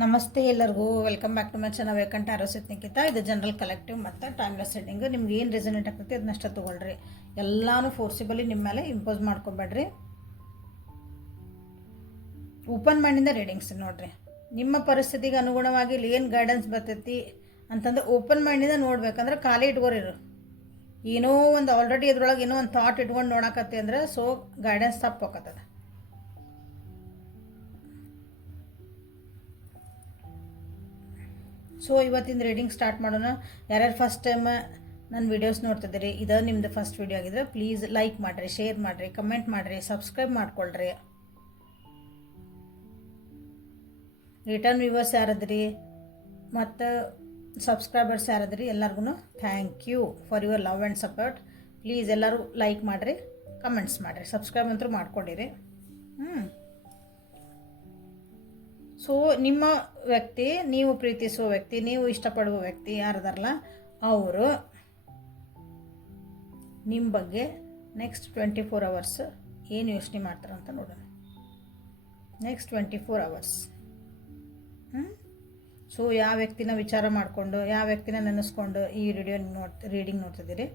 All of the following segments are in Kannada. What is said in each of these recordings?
ನಮಸ್ತೆ ಎಲ್ಲರಿಗೂ welcome back to my channel ವೇಕಂಠ ಆರೋಸಿತ್ ನಿಖಿತಾ. ಇದು ಜನರಲ್ ಕಲೆಕ್ಟಿವ್ ಮತ್ತು ಟೈಮ್ಲೆಸ್ ರೀಡಿಂಗ್. ನಿಮ್ಗೆ ಏನು ರೆಸನೇಟ್ ಆಗ್ತೈತಿ ಅದನ್ನಷ್ಟೇ ತೊಗೊಳ್ರಿ. ಎಲ್ಲನೂ ಫೋರ್ಸಿಬಲಿ ನಿಮ್ಮ ಮೇಲೆ ಇಂಪೋಸ್ ಮಾಡ್ಕೊಬೇಡ್ರಿ. ಓಪನ್ ಮೈಂಡಿಂದ ರೀಡಿಂಗ್ಸ್ ನೋಡಿರಿ. ನಿಮ್ಮ ಪರಿಸ್ಥಿತಿಗೆ ಅನುಗುಣವಾಗಿ ಇಲ್ಲಿ ಏನು ಗೈಡೆನ್ಸ್ ಬರ್ತೈತಿ ಅಂತಂದ್ರೆ ಓಪನ್ ಮೈಂಡಿಂದ ನೋಡ್ಬೇಕಂದ್ರೆ ಖಾಲಿ ಇಟ್ಕೋರಿರು. ಏನೋ ಒಂದು ಆಲ್ರೆಡಿ ಇದ್ರೊಳಗೆ ಏನೋ ಒಂದು ಥಾಟ್ ಇಟ್ಕೊಂಡು ನೋಡಕತ್ತಿ ಅಂದ್ರೆ ಸೊ ಗೈಡೆನ್ಸ್ ತಪ್ಪು ಹೋಗತ್ತದ. ಸೊ ಇವತ್ತಿನ ರೀಡಿಂಗ್ ಸ್ಟಾರ್ಟ್ ಮಾಡೋಣ. ಯಾರ್ಯಾರು ಫಸ್ಟ್ ಟೈಮ್ ನನ್ನ ವೀಡಿಯೋಸ್ ನೋಡ್ತಿದ್ದೀರಿ, ಇದು ನಿಮ್ಮದು ಫಸ್ಟ್ ವೀಡಿಯೋ ಆಗಿದ್ರೆ ಪ್ಲೀಸ್ ಲೈಕ್ ಮಾಡಿರಿ, ಶೇರ್ ಮಾಡಿರಿ, ಕಮೆಂಟ್ ಮಾಡಿರಿ, ಸಬ್ಸ್ಕ್ರೈಬ್ ಮಾಡ್ಕೊಳ್ರಿ. ರಿಟರ್ನ್ ವ್ಯೂವರ್ಸ್ ಯಾರದ್ರಿ ಮತ್ತು ಸಬ್ಸ್ಕ್ರೈಬರ್ಸ್ ಯಾರದ್ರಿ ಎಲ್ಲರಿಗೂ thank you for your love and support. Please ಎಲ್ಲರೂ ಲೈಕ್ ಮಾಡಿರಿ, ಕಮೆಂಟ್ಸ್ ಮಾಡಿರಿ, ಸಬ್ಸ್ಕ್ರೈಬ್ ಅಂತೂ ಮಾಡ್ಕೊಂಡಿರಿ. ಸೊ ನಿಮ್ಮ ವ್ಯಕ್ತಿ, ನೀವು ಪ್ರೀತಿಸುವ ವ್ಯಕ್ತಿ, ನೀವು ಇಷ್ಟಪಡುವ ವ್ಯಕ್ತಿ ಯಾರದಾರಲ್ಲ ಅವರು ನಿಮ್ಮ ಬಗ್ಗೆ ನೆಕ್ಸ್ಟ್ 24 ಅವರ್ಸ್ ಏನು ಯೋಚನೆ ಮಾಡ್ತಾರಂತ ನೋಡೋಣ. ನೆಕ್ಸ್ಟ್ 24 ಅವರ್ಸ್ ಸೊ ಯಾವ ವ್ಯಕ್ತಿನ ವಿಚಾರ ಮಾಡಿಕೊಂಡು, ಯಾವ ವ್ಯಕ್ತಿನ ನೆನೆಸ್ಕೊಂಡು ಈ ರೀಡಿಂಗ್ ನೋಡ್ತಿದ್ದೀರಿ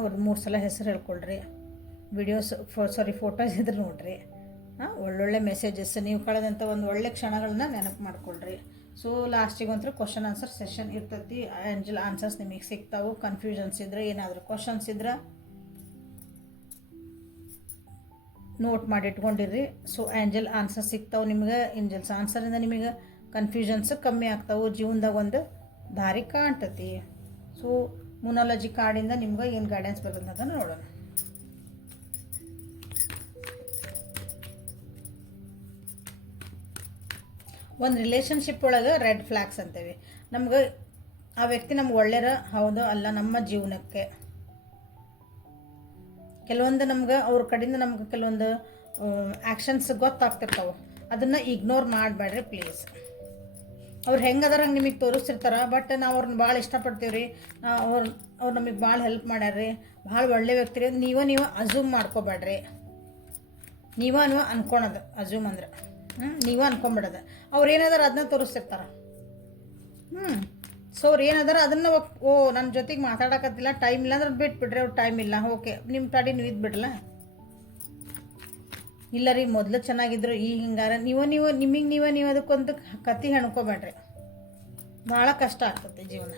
ಅವ್ರು 3 ಸಲ ಹೆಸರು ಹೇಳ್ಕೊಳ್ರಿ. ವಿಡಿಯೋಸ್ ಫೋಟೋಸ್ ಇದ್ರೆ ನೋಡ್ರಿ. ಒಳ್ಳೊಳ್ಳೆ ಮೆಸೇಜಸ್, ನೀವು ಕಳೆದಂಥ ಒಂದು ಒಳ್ಳೆ ಕ್ಷಣಗಳನ್ನ ನೆನಪು ಮಾಡ್ಕೊಳ್ರಿ. ಸೊ ಲಾಸ್ಟಿಗೆ ಒಂಥರ ಕ್ವಶನ್ ಆನ್ಸರ್ ಸೆಷನ್ ಇರ್ತೈತಿ. ಆ್ಯಂಜಲ್ ಆನ್ಸರ್ಸ್ ನಿಮಗೆ ಸಿಗ್ತಾವೆ. ಕನ್ಫ್ಯೂಷನ್ಸ್ ಇದ್ರೆ, ಏನಾದರೂ ಕ್ವಶನ್ಸ್ ಇದ್ರೆ ನೋಟ್ ಮಾಡಿ ಇಟ್ಕೊಂಡಿರ್ರಿ. ಸೊ ಆ್ಯಂಜಲ್ ಆನ್ಸರ್ ಸಿಗ್ತಾವೆ ನಿಮ್ಗೆ. ಏಂಜಲ್ಸ್ ಆನ್ಸರಿಂದ ನಿಮಗೆ ಕನ್ಫ್ಯೂಷನ್ಸ್ ಕಮ್ಮಿ ಆಗ್ತಾವೆ. ಜೀವನದಾಗ ಒಂದು ದಾರಿ ಕಾಣ್ತತಿ. ಸೊ ಮುನಾಲಜಿ ಕಾರ್ಡಿಂದ ನಿಮ್ಗೆ ಏನು ಗೈಡೆನ್ಸ್ ಬರ್ತದೆ ಅಂತ ನೋಡೋಣ. ಒಂದು ರಿಲೇಷನ್ಶಿಪ್ ಒಳಗೆ ರೆಡ್ ಫ್ಲ್ಯಾಗ್ಸ್ ಅಂತೇವೆ. ನಮ್ಗೆ ಆ ವ್ಯಕ್ತಿ ನಮ್ಗೆ ಒಳ್ಳೆಯರ ಹೌದೋ ಅಲ್ಲ, ನಮ್ಮ ಜೀವನಕ್ಕೆ ಕೆಲವೊಂದು ನಮ್ಗೆ ಅವ್ರ ಕಡೆಯಿಂದ ನಮ್ಗೆ ಕೆಲವೊಂದು ಆ್ಯಕ್ಷನ್ಸ್ ಗೊತ್ತಾಗ್ತಿರ್ತಾವೆ. ಅದನ್ನು ಇಗ್ನೋರ್ ಮಾಡಬೇಡ್ರಿ ಪ್ಲೀಸ್. ಅವ್ರು ಹೆಂಗದಾರ ಹಂಗೆ ನಿಮಗೆ ತೋರಿಸ್ತಿರ್ತಾರೆ. ಬಟ್ ನಾವು ಅವ್ರನ್ನ ಭಾಳ ಇಷ್ಟಪಡ್ತೀವಿ ರೀ, ಅವ್ರು ನಮಗೆ ಭಾಳ ಹೆಲ್ಪ್ ಮಾಡ್ಯಾರ್ರಿ, ಭಾಳ ಒಳ್ಳೆ ವ್ಯಕ್ತಿ ರೀ. ನೀವು ಅಝೂಮ್ ಮಾಡ್ಕೋಬೇಡ್ರಿ. ನೀವು ಅನ್ಕೊಳೋದು ಅಝೂಮ್ ಅಂದ್ರೆ ನೀವು ಅನ್ಕೊಂಬಿಡೋದು. ಅವ್ರು ಏನಾದಾರ ಅದನ್ನ ತೋರಿಸ್ತಿರ್ತಾರೆ. ಸೊ ಅವ್ರು ಏನಾದಾರ ಅದನ್ನು ನನ್ನ ಜೊತೆಗೆ ಮಾತಾಡಕತ್ತಿಲ್ಲ, ಟೈಮ್ ಇಲ್ಲ ಅಂದ್ರೆ ಬಿಟ್ಬಿಡ್ರಿ. ಅವ್ರು ಟೈಮ್ ಇಲ್ಲ, ಓಕೆ ನಿಮ್ಮ ತಡಿ ನೀವು ಇದ್ಬಿಡ್ರಲ್ಲ. ಇಲ್ಲ ರೀ ಮೊದಲು ಚೆನ್ನಾಗಿದ್ರು ಈಗ ಹಿಂಗಾರ ನೀವು ಅದಕ್ಕೊಂದು ಕತೆ ಹೆಣ್ಕೋಬೇಡ್ರಿ. ಭಾಳ ಕಷ್ಟ ಆಗ್ತದೆ ಜೀವನ.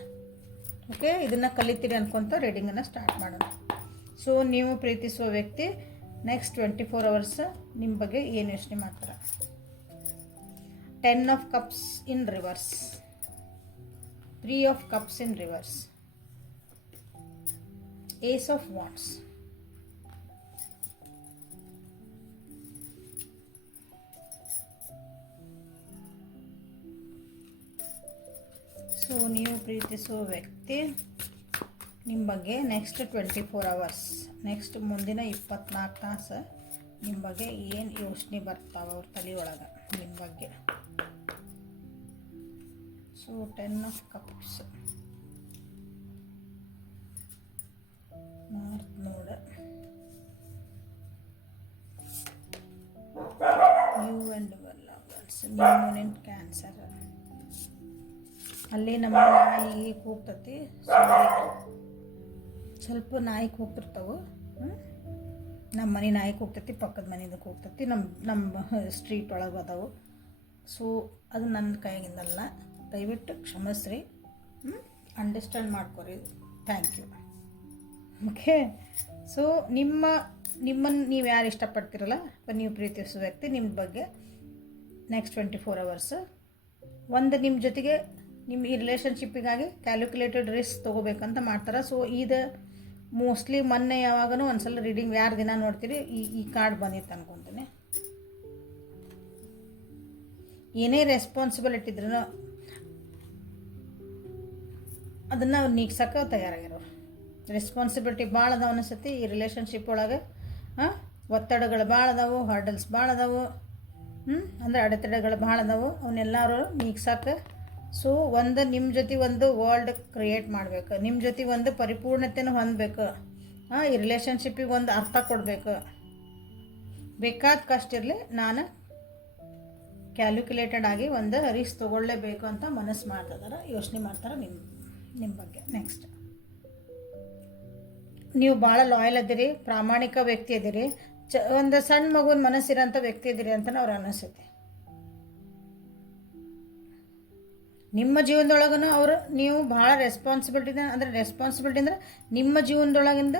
ಓಕೆ, ಇದನ್ನು ಕಲಿತೀರಿ ಅನ್ಕೊತ ರೀಡಿಂಗನ್ನು ಸ್ಟಾರ್ಟ್ ಮಾಡೋಣ. ಸೊ ನೀವು ಪ್ರೀತಿಸುವ ವ್ಯಕ್ತಿ ನೆಕ್ಸ್ಟ್ 24 ಅವರ್ಸ್ ನಿಮ್ಮ ಬಗ್ಗೆ ಏನು ಯೋಚನೆ ಮಾಡ್ತಾರೆ. 10 of cups in reverse, 3 of cups in reverse, ace of wands, so ನೀವು ಪ್ರೀತಿಸುವ ವ್ಯಕ್ತಿ ನಿಮ್ಮ ಬಗ್ಗೆ ನೆಕ್ಸ್ಟ್ 24 ಅವರ್ಸ್, ನೆಕ್ಸ್ಟ್ ಮುಂದಿನ 24 ತಾಸು ನಿಮ್ಮ ಬಗ್ಗೆ ಏನು ಯೋಚನೆ ಬರ್ತಾವೆ ಅವ್ರ ತಲೆ ಒಳಗೆ ನಿಮ್ಮ ಬಗ್ಗೆ. So 10 of cups, north node, you and lovers, new moon in cancer. ಅಲ್ಲಿ ನಮ್ಮ ನಾಯಿ ಕೂಗ್ತತಿ, ಸ್ವಲ್ಪ ನಾಯಿ ಕೂಗ್ತಿರ್ತಾವೆ. ನಮ್ಮ ಮನೆ ನಾಯಿ ಕೂಗ್ತೈತಿ, ಪಕ್ಕದ ಮನೆಯಿಂದ ಕೂಗ್ತೈತಿ, ನಮ್ಮ ಸ್ಟ್ರೀಟ್ ಒಳಗೆ ಅದಾವು. ಸೊ ಅದು ನನ್ನ ಕೈಗಿಂದಲ್ಲ, ದಯವಿಟ್ಟು ಕ್ಷಮಿಸ್ರಿ. ಅಂಡರ್ಸ್ಟ್ಯಾಂಡ್ ಮಾಡ್ಕೊರಿ. Thank you. ಓಕೆ, ಸೊ ನಿಮ್ಮನ್ನು ನೀವು ಯಾರು ಇಷ್ಟಪಡ್ತಿರಲ್ಲ ಅಥವಾ ನೀವು ಪ್ರೀತಿಸೋ ವ್ಯಕ್ತಿ ನಿಮ್ಮ ಬಗ್ಗೆ ನೆಕ್ಸ್ಟ್ 24 ಅವರ್ಸ್ ಒಂದು ನಿಮ್ಮ ಜೊತೆಗೆ ನಿಮ್ಮ ಈ ರಿಲೇಷನ್ಶಿಪ್ಪಿಗಾಗಿ ಕ್ಯಾಲ್ಕುಲೇಟೆಡ್ ರಿಸ್ಕ್ ತೊಗೋಬೇಕಂತ ಮಾಡ್ತಾರೆ. ಸೊ ಇದು ಮೋಸ್ಟ್ಲಿ ಮೊನ್ನೆ ಯಾವಾಗನೂ ಒಂದ್ಸಲ ರೀಡಿಂಗ್ ಯಾರು ದಿನ ನೋಡ್ತೀರಿ ಈ ಕಾರ್ಡ್ ಬಂದಿತ್ತು ಅನ್ಕೊತೀನಿ. ಏನೇ ರೆಸ್ಪಾನ್ಸಿಬಿಲಿಟಿ ಇದ್ರೂ ಅದನ್ನು ಅವ್ರು ನೀಗ್ಸಕ್ಕೆ ತಯಾರಾಗಿರೋರು. ರೆಸ್ಪಾನ್ಸಿಬಿಲಿಟಿ ಭಾಳ ಅದಾವ ಅನಿಸುತ್ತೆ ಈ ರಿಲೇಷನ್ಶಿಪ್ ಒಳಗೆ. ಒತ್ತಡಗಳು ಭಾಳ ಅದಾವು, ಹರ್ಡಲ್ಸ್ ಭಾಳ ಅದಾವು, ಅಂದರೆ ಅಡೆತಡೆಗಳು ಭಾಳ ಅದಾವು. ಅವನ್ನೆಲ್ಲರೂ ನೀಗ್ಸಕ್ಕೆ ಸೊ ಒಂದು ನಿಮ್ಮ ಜೊತೆ ಒಂದು ವರ್ಲ್ಡ್ ಕ್ರಿಯೇಟ್ ಮಾಡಬೇಕು, ನಿಮ್ಮ ಜೊತೆ ಒಂದು ಪರಿಪೂರ್ಣತೆಯನ್ನು ಹೊಂದಬೇಕು. ಈ ರಿಲೇಷನ್ಶಿಪ್ಪಿಗೆ ಒಂದು ಅರ್ಥ ಕೊಡಬೇಕು. ಬೇಕಾದ ಕಷ್ಟ ಇರಲಿ, ನಾನು ಕ್ಯಾಲ್ಕುಲೇಟೆಡ್ ಆಗಿ ಒಂದು ರಿಸ್ಕ್ ತೊಗೊಳ್ಳೇಬೇಕು ಅಂತ ಮನಸ್ಸು ಮಾಡ್ತಿದ್ದಾರೆ, ಯೋಚನೆ ಮಾಡ್ತಾರೆ ನಿಮ್ಮ ಬಗ್ಗೆ. ನೆಕ್ಸ್ಟ್, ನೀವು ಭಾಳ ಲಾಯಲ್ ಅದಿರಿ, ಪ್ರಾಮಾಣಿಕ ವ್ಯಕ್ತಿ ಅದಿರಿ, ಒಂದು ಸಣ್ಣ ಮಗುವಿನ ಮನಸ್ಸಿರೋಂಥ ವ್ಯಕ್ತಿ ಇದ್ದೀರಿ ಅಂತ ಅವ್ರು ಅನಿಸುತ್ತೆ. ನಿಮ್ಮ ಜೀವನದೊಳಗೂ ಅವರು ನೀವು ಭಾಳ ರೆಸ್ಪಾನ್ಸಿಬಿಲಿಟಿ ಅಂದರೆ ನಿಮ್ಮ ಜೀವನದೊಳಗಿಂದ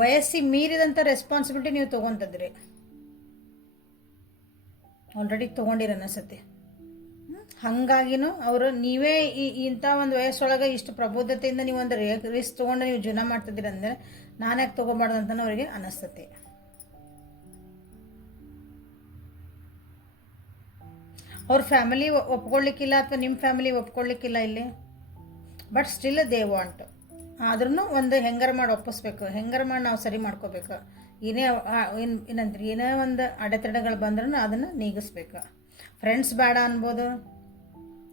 ವಯಸ್ಸಿಗೆ ಮೀರಿದಂಥ ರೆಸ್ಪಾನ್ಸಿಬಿಲಿಟಿ ನೀವು ತೊಗೊತಿದ್ರಿ, ಆಲ್ರೆಡಿ ತೊಗೊಂಡಿರ ಅನಿಸುತ್ತೆ. ಹಾಗಾಗಿನೂ ಅವರು ನೀವೇ ಇಂಥ ಒಂದು ವಯಸ್ಸೊಳಗೆ ಇಷ್ಟು ಪ್ರಬುದ್ಧತೆಯಿಂದ ನೀವು ಒಂದು ರಿಸ್ಕ್ ತೊಗೊಂಡು ನೀವು ಜೀವನ ಮಾಡ್ತಿದ್ದೀರ ಅಂದರೆ ನಾನು ಯಾಕೆ ತೊಗೊಬಾರ್ದು ಅಂತಲೂ ಅವರಿಗೆ ಅನಿಸ್ತತೆ. ಅವ್ರ ಫ್ಯಾಮಿಲಿ ಒಪ್ಕೊಳ್ಳಿಕ್ಕಿಲ್ಲ ಅಥವಾ ನಿಮ್ಮ ಫ್ಯಾಮಿಲಿ ಒಪ್ಕೊಳ್ಳಿಕ್ಕಿಲ್ಲ ಇಲ್ಲಿ, ಬಟ್ ಸ್ಟಿಲ್ ದೇ ವಾಂಟ್. ಆದ್ರೂ ಒಂದು ಹೆಂಗಾರ ಮಾಡಿ ಒಪ್ಪಿಸ್ಬೇಕು, ಹೆಂಗಾರ ಮಾಡಿ ನಾವು ಸರಿ ಮಾಡ್ಕೋಬೇಕು. ಏನಂತೀರಿ, ಏನೇ ಒಂದು ಅಡೆತಡೆಗಳು ಬಂದ್ರೂ ಅದನ್ನು ನೀಗಿಸ್ಬೇಕು. ಫ್ರೆಂಡ್ಸ್ ಬೇಡ ಅನ್ಬೋದು,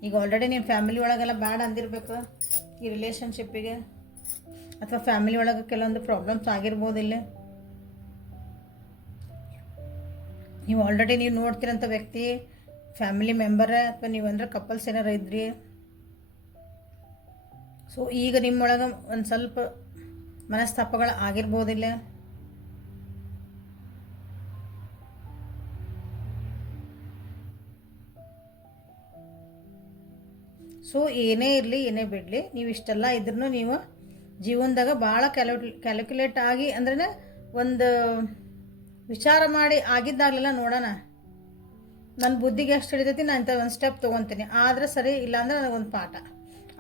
ಈಗ ಆಲ್ರೆಡಿ ನಿಮ್ಮ ಫ್ಯಾಮಿಲಿ ಒಳಗೆಲ್ಲ ಬೇಡ ಅಂದಿರಬೇಕು ಈ ರಿಲೇಷನ್ಶಿಪ್ಪಿಗೆ, ಅಥವಾ ಫ್ಯಾಮಿಲಿ ಒಳಗೆ ಕೆಲವೊಂದು ಪ್ರಾಬ್ಲಮ್ಸ್ ಆಗಿರ್ಬೋದು. ಇಲ್ಲಿ ನೀವು ಆಲ್ರೆಡಿ ನೀವು ನೋಡ್ತಿರೋಂಥ ವ್ಯಕ್ತಿ ಫ್ಯಾಮಿಲಿ ಮೆಂಬರ, ಅಥವಾ ನೀವು ಅಂದ್ರೆ ಕಪಲ್ಸ್ ಏನಾರು ಇದ್ರಿ. ಸೊ ಈಗ ನಿಮ್ಮೊಳಗೆ ಒಂದು ಸ್ವಲ್ಪ ಮನಸ್ತಾಪಗಳು ಆಗಿರ್ಬೋದಿಲ್ಲ. ಸೊ ಏನೇ ಇರಲಿ ಏನೇ ಬಿಡಲಿ, ನೀವು ಇಷ್ಟೆಲ್ಲ ಇದ್ರೂ ನೀವು ಜೀವನದಾಗ ಭಾಳ ಕ್ಯಾಲ್ಕುಲೇಟ್ ಆಗಿ ಅಂದ್ರೆ ಒಂದು ವಿಚಾರ ಮಾಡಿ ಆಗಿದ್ದಾಗಲೆಲ್ಲ ನೋಡೋಣ, ನನ್ನ ಬುದ್ಧಿಗೆ ಎಷ್ಟು ಹಿಡಿತೈತಿ, ನಾನು ಇಂಥ ಒಂದು ಸ್ಟೆಪ್ ತೊಗೊತೀನಿ, ಆದರೆ ಸರಿ ಇಲ್ಲ ಅಂದರೆ ನನಗೊಂದು ಪಾಠ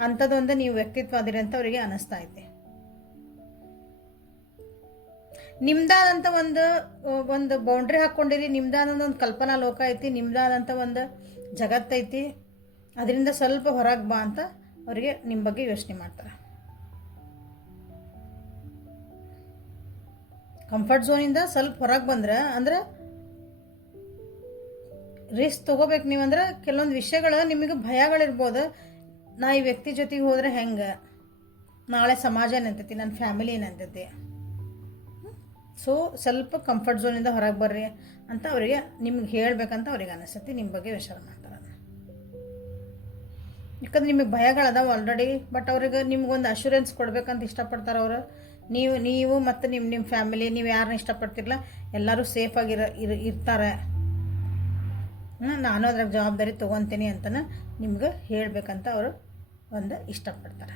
ಅಂಥದ್ದೊಂದು ನೀವು ವ್ಯಕ್ತಿತ್ವ ಅದಿರಿ ಅಂತ ಅವರಿಗೆ ಅನ್ನಿಸ್ತಾ ಐತಿ. ನಿಮ್ದಾದಂಥ ಒಂದು ಬೌಂಡ್ರಿ ಹಾಕ್ಕೊಂಡಿರಿ, ನಿಮ್ದಾದಂಥ ಒಂದು ಕಲ್ಪನಾ ಲೋಕ ಐತಿ, ನಿಮ್ದಾದಂಥ ಒಂದು ಜಗತ್ತೈತಿ, ಅದರಿಂದ ಸ್ವಲ್ಪ ಹೊರಗೆ ಬಾ ಅಂತ ಅವರಿಗೆ ನಿಮ್ಮ ಬಗ್ಗೆ ಯೋಚನೆ ಮಾಡ್ತಾರೆ. ಕಂಫರ್ಟ್ ಝೋನಿಂದ ಸ್ವಲ್ಪ ಹೊರಗೆ ಬಂದ್ರೆ ಅಂದ್ರೆ ರಿಸ್ಕ್ ತೊಗೋಬೇಕು ನೀವು. ಅಂದ್ರೆ ಕೆಲವೊಂದು ವಿಷಯಗಳು ನಿಮಗೆ ಭಯಗಳಿರ್ಬೋದು, ನಾ ಈ ವ್ಯಕ್ತಿ ಜೊತೆಗೆ ಹೋದರೆ ಹೆಂಗೆ, ನಾಳೆ ಸಮಾಜ ಏನಂತೈತಿ, ನನ್ನ ಫ್ಯಾಮಿಲಿ ಏನಂತೈತಿ. ಸೊ ಸ್ವಲ್ಪ ಕಂಫರ್ಟ್ ಝೋನಿಂದ ಹೊರಗೆ ಬರ್ರಿ ಅಂತ ಅವರಿಗೆ ನಿಮ್ಗೆ ಹೇಳಬೇಕಂತ ಅವ್ರಿಗೆ ಅನಿಸ್ತೈತಿ. ನಿಮ್ಮ ಬಗ್ಗೆ ವಿಚಾರ ಮಾಡ್ತಾರೆ, ಯಾಕಂದ್ರೆ ನಿಮಗೆ ಭಯಗಳದಾವ ಆಲ್ರೆಡಿ, ಬಟ್ ಅವ್ರಿಗೆ ನಿಮ್ಗೊಂದು ಅಶ್ಯೂರೆನ್ಸ್ ಕೊಡ್ಬೇಕಂತ ಇಷ್ಟಪಡ್ತಾರೆ ಅವರು. ನೀವು ಮತ್ತು ನಿಮ್ಮ ಫ್ಯಾಮಿಲಿ, ನೀವು ಯಾರನ್ನ ಇಷ್ಟಪಡ್ತಿರಲ್ಲ ಎಲ್ಲರೂ ಸೇಫಾಗಿ ಇರ್ತಾರೆ, ನಾನು ಅದ್ರಾಗ ಜವಾಬ್ದಾರಿ ತೊಗೊತೀನಿ ಅಂತನ ನಿಮ್ಗೆ ಹೇಳಬೇಕಂತ ಅವರು ಒಂದು ಇಷ್ಟಪಡ್ತಾರೆ.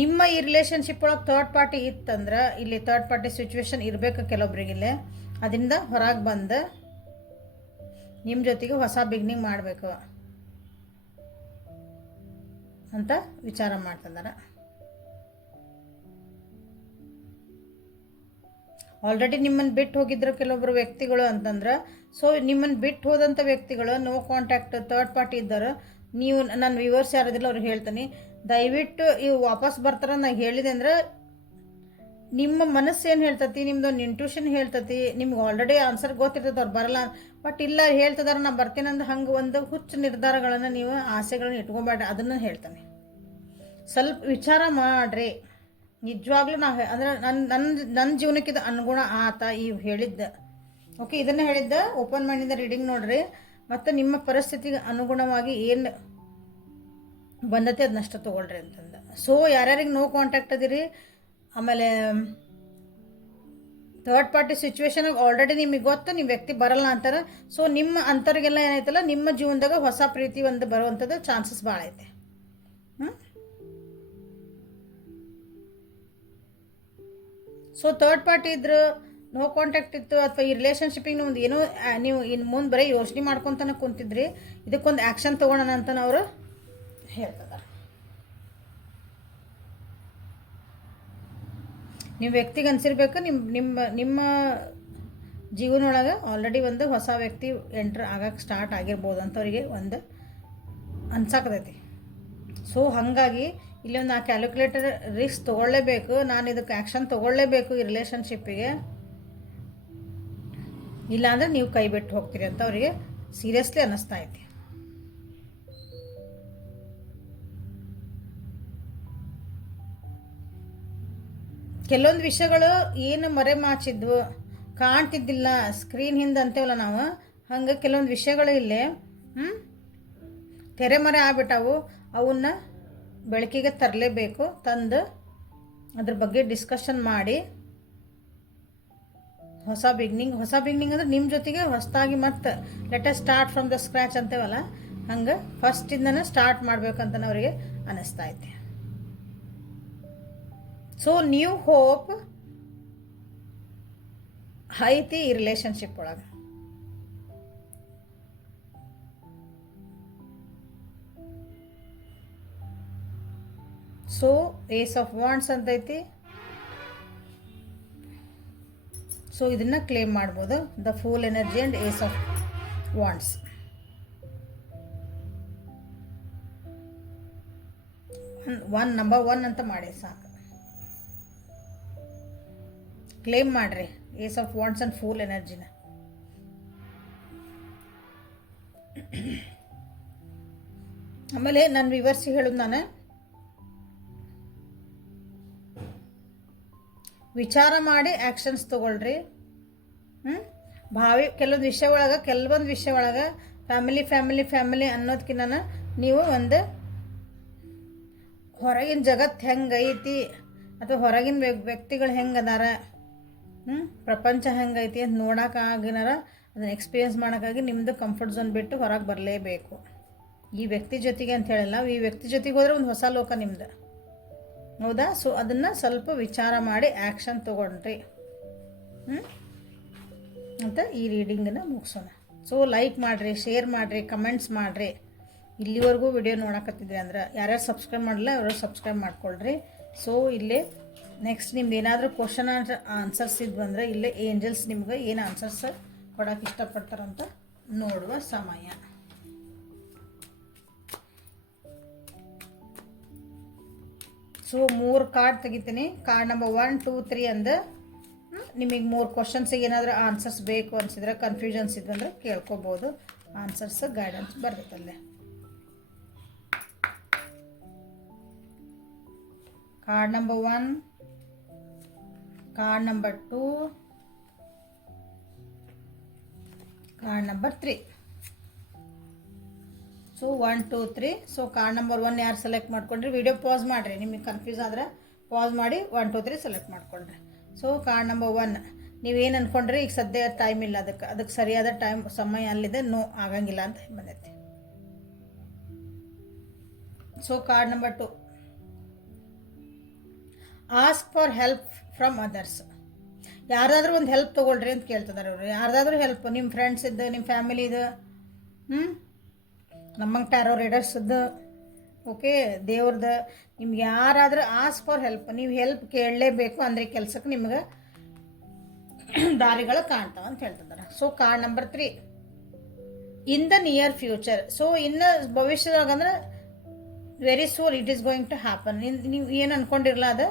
ನಿಮ್ಮ ಈ ರಿಲೇಷನ್ಶಿಪ್ ಒಳಗೆ ಥರ್ಡ್ ಪಾರ್ಟಿ ಇತ್ತಂದ್ರೆ ಇಲ್ಲಿ ಥರ್ಡ್ ಪಾರ್ಟಿ ಸಿಚುವೇಶನ್ ಇರಬೇಕು ಕೆಲವೊಬ್ರಿಗಿಲ್ಲೇ, ಅದರಿಂದ ಹೊರಗೆ ಬಂದು ನಿಮ್ಮ ಜೊತೆಗೆ ಹೊಸ ಬಿಗ್ನಿಂಗ್ ಮಾಡಬೇಕು ಅಂತ ವಿಚಾರ ಮಾಡ್ತಿದ್ದಾರೆ. ಆಲ್ರೆಡಿ ನಿಮ್ಮನ್ನು ಬಿಟ್ಟು ಹೋಗಿದ್ರು ಕೆಲವೊಬ್ಬರು ವ್ಯಕ್ತಿಗಳು ಅಂತಂದ್ರೆ, ಸೊ ನಿಮ್ಮನ್ನು ಬಿಟ್ಟು ಹೋದಂಥ ವ್ಯಕ್ತಿಗಳು ನೋ ಕಾಂಟ್ಯಾಕ್ಟ್ ಥರ್ಡ್ ಪಾರ್ಟಿ ಇದ್ದಾರೆ. ನೀವು ನನ್ನ ವ್ಯೂವರ್ಸ್ ಯಾರದಿಲ್ಲ ಅವ್ರಿಗೆ ಹೇಳ್ತೀನಿ, ದಯವಿಟ್ಟು ಇವು ವಾಪಸ್ ಬರ್ತಾರೆ. ನಾನು ಹೇಳಿದೆ ಅಂದ್ರೆ ನಿಮ್ಮ ಮನಸ್ಸು ಏನು ಹೇಳ್ತತಿ, ನಿಮ್ದೊಂದು ಇಂಟ್ಯೂಷನ್ ಹೇಳ್ತತಿ, ನಿಮ್ಗೆ ಆಲ್ರೆಡಿ ಆನ್ಸರ್ ಗೊತ್ತಿರ್ತದೆ ಅವ್ರು ಬರಲ್ಲ, ಬಟ್ ಇಲ್ಲ ಹೇಳ್ತಿದಾರೆ ನಾ ಬರ್ತೀನಂದು ಹಂಗೆ ಒಂದು ಹುಚ್ಚು ನಿರ್ಧಾರಗಳನ್ನು ನೀವು ಆಸೆಗಳನ್ನು ಇಟ್ಕೊಬೇಡ್ರಿ. ಅದನ್ನು ಹೇಳ್ತಾನೆ, ಸ್ವಲ್ಪ ವಿಚಾರ ಮಾಡಿರಿ. ನಿಜವಾಗ್ಲೂ ಅಂದ್ರೆ ನನ್ನ ಜೀವನಕ್ಕೆ ಇದು ಅನುಗುಣ ಆತ ಈ ಹೇಳಿದ್ದ. ಓಕೆ, ಇದನ್ನು ಹೇಳಿದ್ದ ಓಪನ್ ಮೈಂಡಿಂದ ರೀಡಿಂಗ್ ನೋಡ್ರಿ, ಮತ್ತು ನಿಮ್ಮ ಪರಿಸ್ಥಿತಿಗೆ ಅನುಗುಣವಾಗಿ ಏನು ಬಂದತೆ ಅದನ್ನಷ್ಟು ತೊಗೊಳ್ರಿ ಅಂತಂದು. ಸೊ ಯಾರ್ಯಾರಿಗೆ ನೋ ಕಾಂಟ್ಯಾಕ್ಟ್ ಅದಿರಿ, ಆಮೇಲೆ ಥರ್ಡ್ ಪಾರ್ಟಿ ಸಿಚುವೇಶನಾಗ ಆಲ್ರೆಡಿ ನಿಮಗೆ ಗೊತ್ತು ನಿಮ್ಮ ವ್ಯಕ್ತಿ ಬರಲ್ಲ ಅಂತಾರೆ. ಸೊ ನಿಮ್ಮ ಅಂಥವ್ರಿಗೆಲ್ಲ ಏನಾಯ್ತಲ್ಲ, ನಿಮ್ಮ ಜೀವನದಾಗ ಹೊಸ ಪ್ರೀತಿ ಒಂದು ಬರುವಂಥದ್ದು ಚಾನ್ಸಸ್ ಭಾಳ ಐತೆ. ಸೊ ಥರ್ಡ್ ಪಾರ್ಟಿ ಇದ್ರು, ನೋ ಕಾಂಟ್ಯಾಕ್ಟ್ ಇತ್ತು, ಅಥವಾ ಈ ರಿಲೇಷನ್ಶಿಪ್ಪಿಗೆ ಒಂದು ಏನೋ ನೀವು ಇನ್ನು ಮುಂದೆ ಬರೀ ಯೋಚನೆ ಮಾಡ್ಕೊತಾನೆ ಕುಂತಿದ್ರಿ, ಇದಕ್ಕೊಂದು ಆ್ಯಕ್ಷನ್ ತೊಗೊಳೋಣ ಅಂತ ಅವರು ಹೇಳ್ತಿದ್ದಾರೆ. ನಿಮ್ಮ ವ್ಯಕ್ತಿಗೆ ಅನಿಸಿರ್ಬೇಕು ನಿಮ್ಮ ಜೀವನೊಳಗೆ ಆಲ್ರೆಡಿ ಒಂದು ಹೊಸ ವ್ಯಕ್ತಿ ಎಂಟ್ರ್ ಆಗಕ್ಕೆ ಸ್ಟಾರ್ಟ್ ಆಗಿರ್ಬೋದು ಅಂತ ಅವರಿಗೆ ಒಂದು ಅನ್ಸಾಕತೈತಿ. ಸೊ ಹಾಗಾಗಿ ಇಲ್ಲಿ ಒಂದು ಆ ಕ್ಯಾಲ್ಕುಲೇಟರ್ ರಿಸ್ಕ್ ತೊಗೊಳ್ಳೇಬೇಕು, ನಾನು ಇದಕ್ಕೆ ಆ್ಯಕ್ಷನ್ ತೊಗೊಳ್ಳೇಬೇಕು ಈ ರಿಲೇಷನ್ಶಿಪ್ಪಿಗೆ, ಇಲ್ಲಾಂದರೆ ನೀವು ಕೈ ಬಿಟ್ಟು ಹೋಗ್ತೀರಿ ಅಂತ ಅವರಿಗೆ ಸೀರಿಯಸ್ಲಿ ಅನ್ನಿಸ್ತಾ ಐತಿ. ಕೆಲವೊಂದು ವಿಷಯಗಳು ಏನು ಮರೆ ಮಾಚಿದ್ವು, ಕಾಣ್ತಿದ್ದಿಲ್ಲ ಸ್ಕ್ರೀನ್ ಹಿಂದೆ ಅಂತೇವಲ್ಲ ನಾವು, ಹಂಗೆ ಕೆಲವೊಂದು ವಿಷಯಗಳು ಇಲ್ಲಿ ತೆರೆಮರೆ ಆಗ್ಬಿಟ್ಟವು. ಅವನ್ನ ಬೆಳಕಿಗೆ ತರಲೇಬೇಕು. ತಂದು ಅದ್ರ ಬಗ್ಗೆ ಡಿಸ್ಕಷನ್ ಮಾಡಿ ಹೊಸ ಬಿಗ್ನಿಂಗ್ ಅಂದ್ರೆ ನಿಮ್ಮ ಜೊತೆಗೆ ಹೊಸದಾಗಿ ಮತ್ತೆ let's start from the scratch ಅಂತೇವಲ್ಲ, ಹಂಗೆ ಫಸ್ಟಿಂದನೇ ಸ್ಟಾರ್ಟ್ ಮಾಡ್ಬೇಕಂತ ಅವರಿಗೆ ಅನ್ನಿಸ್ತಾ ಐತೆ. ಸೊ ನ್ಯೂ ಹೋಪ್ ಐತಿ ಈ ರಿಲೇಶನ್ಶಿಪ್ ಒಳಗೆ. ಸೊ ಏಸ್ ಆಫ್ ವಾಂಡ್ಸ್ ಅಂತೈತಿ. ಸೊ ಇದನ್ನು ಕ್ಲೇಮ್ ಮಾಡ್ಬೋದು, the fool energy and ace of wands. Number 1 ಅಂತ ಮಾಡಿ ಸಾಕು. ಕ್ಲೇಮ್ ಮಾಡ್ರಿ ace of wands and fool ಎನರ್ಜಿನ. ಆಮೇಲೆ ನಾನು ವಿವರಿಸಿ ಹೇಳೋದು, ನಾನು ವಿಚಾರ ಮಾಡಿ ಆ್ಯಕ್ಷನ್ಸ್ ತೊಗೊಳ್ರಿ. ಕೆಲವೊಂದು ವಿಷಯ ಒಳಗೆ ಫ್ಯಾಮಿಲಿ ಅನ್ನೋದಕ್ಕಿಂತ ನೀವು ಒಂದು ಹೊರಗಿನ ಜಗತ್ತು ಹೆಂಗೈತಿ ಅಥವಾ ಹೊರಗಿನ ವ್ಯಕ್ತಿಗಳು ಹೆಂಗೆ ಅದಾರ, ಪ್ರಪಂಚ ಹೆಂಗೈತಿ ಅಂತ ನೋಡೋಕ್ಕಾಗಿನಾರ ಅದನ್ನು ಎಕ್ಸ್ಪೀರಿಯನ್ಸ್ ಮಾಡೋಕ್ಕಾಗಿ ನಿಮ್ಮದು ಕಂಫರ್ಟ್ ಝೋನ್ ಬಿಟ್ಟು ಹೊರಗೆ ಬರಲೇಬೇಕು. ಈ ವ್ಯಕ್ತಿ ಜೊತೆಗೆ ಅಂತ ಹೇಳಿಲ್ಲ, ಈ ವ್ಯಕ್ತಿ ಜೊತೆಗೆ ಹೋದರೆ ಒಂದು ಹೊಸ ಲೋಕ ನಿಮ್ಮದು, ಹೌದಾ? ಸೊ ಅದನ್ನು ಸ್ವಲ್ಪ ವಿಚಾರ ಮಾಡಿ ಆ್ಯಕ್ಷನ್ ತೊಗೊಂಡ್ರಿ ಅಂತ ಈ ರೀಡಿಂಗನ್ನು ಮುಗಿಸೋಣ. ಸೊ ಲೈಕ್ ಮಾಡಿರಿ, ಶೇರ್ ಮಾಡಿರಿ, ಕಮೆಂಟ್ಸ್ ಮಾಡಿರಿ. ಇಲ್ಲಿವರೆಗೂ ವಿಡಿಯೋ ನೋಡಕತ್ತಿದ್ರಿ ಅಂದ್ರೆ ಯಾರ್ಯಾರು ಸಬ್ಸ್ಕ್ರೈಬ್ ಮಾಡಲ್ಲ ಅವರು ಸಬ್ಸ್ಕ್ರೈಬ್ ಮಾಡ್ಕೊಳ್ರಿ. ಸೊ ಇಲ್ಲೇ ನೆಕ್ಸ್ಟ್ ನಿಮ್ದು ಏನಾದರೂ ಕ್ವಶನ್ ಆನ್ಸರ್ಸ್ ಇದ್ವು ಅಂದರೆ ಇಲ್ಲೇ ಏಂಜಲ್ಸ್ ನಿಮ್ಗೆ ಏನು ಆನ್ಸರ್ಸ್ ಕೊಡೋಕೆ ಇಷ್ಟಪಡ್ತಾರಂತ ನೋಡುವ ಸಮಯ. ಸೊ 3 ಕಾರ್ಡ್ ತೆಗಿತೀನಿ. ಕಾರ್ಡ್ ನಂಬರ್ 1, 2, 3 ಅಂದು ನಿಮಗೆ 3 ಕ್ವಶನ್ಸಿಗೆ ಏನಾದರೂ ಆನ್ಸರ್ಸ್ ಬೇಕು ಅನಿಸಿದ್ರೆ, ಕನ್ಫ್ಯೂಷನ್ಸ್ ಇದ್ವು ಅಂದರೆ ಕೇಳ್ಕೊಬೋದು. ಆನ್ಸರ್ಸ್ ಗೈಡೆನ್ಸ್ ಬರ್ತೈತಲ್ಲೇ. Card number 1, card number 2, card number 3. So 1, 2, 3. So card number 1 ಯಾರು ಸೆಲೆಕ್ಟ್ ಮಾಡ್ಕೊಂಡ್ರಿ ವಿಡಿಯೋ ಪಾಸ್ ಮಾಡಿರಿ, ನಿಮಗೆ ಕನ್ಫ್ಯೂಸ್ ಆದರೆ ಪಾಸ್ ಮಾಡಿ 1, 2, 3 ಸೆಲೆಕ್ಟ್ ಮಾಡ್ಕೊಂಡ್ರಿ. ಸೊ ಕಾರ್ಡ್ ನಂಬರ್ 1 ನೀವೇನು ಅಂದ್ಕೊಂಡ್ರಿ, ಈಗ ಸದ್ಯ ಟೈಮ್ ಇಲ್ಲ, ಅದಕ್ಕೆ ಸರಿಯಾದ ಸಮಯ ಅಲ್ಲಿದೆ, ಆಗಂಗಿಲ್ಲ ಅಂತ ಬಂದೈತಿ. So card number 2, ask for help from others. ಯಾರಾದರೂ ಒಂದು ಹೆಲ್ಪ್ ತೊಗೊಳ್ರಿ ಅಂತ ಕೇಳ್ತಿದ್ದಾರೆ ಅವರು. ಯಾರ್ದಾದ್ರೂ ಹೆಲ್ಪ್, ನಿಮ್ಮ ಫ್ರೆಂಡ್ಸ್ ಇದ್ದು, ನಿಮ್ಮ ಫ್ಯಾಮಿಲಿದು, ನಮ್ಮಂಗೆ ಟ್ಯಾರೋ ರೀಡರ್ಸ್ದು, ಓಕೆ, ದೇವ್ರದ್ದು, ನಿಮ್ಗೆ ಯಾರಾದರೂ ಆಸ್ಕ್ ಫಾರ್ ಹೆಲ್ಪ್. ನೀವು ಹೆಲ್ಪ್ ಕೇಳಲೇಬೇಕು, ಅಂದರೆ ಕೆಲಸಕ್ಕೆ ನಿಮ್ಗೆ ದಾರಿಗಳು ಕಾಣ್ತಾವ ಅಂತ ಹೇಳ್ತಿದ್ದಾರೆ. So card number 3, in the near future. So ಇನ್ನು ಭವಿಷ್ಯದಾಗ ಅಂದ್ರೆ very soon it is going to happen. ನೀವು ಏನು ಅಂದ್ಕೊಂಡಿರಲ್ಲ ಅದು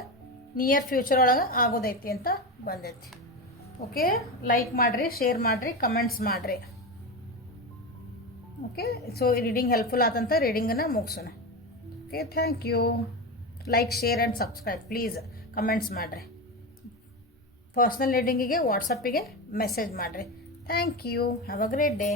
ನಿಯರ್ ಫ್ಯೂಚರ್ ಒಳಗೆ ಆಗೋದೈತಿ ಅಂತ ಬಂದೈತಿ. ಓಕೆ, ಲೈಕ್ ಮಾಡಿರಿ, ಶೇರ್ ಮಾಡಿರಿ, ಕಮೆಂಟ್ಸ್ ಮಾಡಿರಿ. ಓಕೆ, ಸೊ ರೀಡಿಂಗ್ ಹೆಲ್ಪ್ಫುಲ್ ಆತಂತ ರೀಡಿಂಗನ್ನು ಮುಗಿಸೋಣ. Okay, thank you. Like, share and subscribe please. Comments ಮಾಡಿರಿ. ಪರ್ಸ್ನಲ್ ರೀಡಿಂಗಿಗೆ ವಾಟ್ಸಪ್ಪಿಗೆ ಮೆಸೇಜ್ ಮಾಡಿರಿ. Thank you. Have a great day.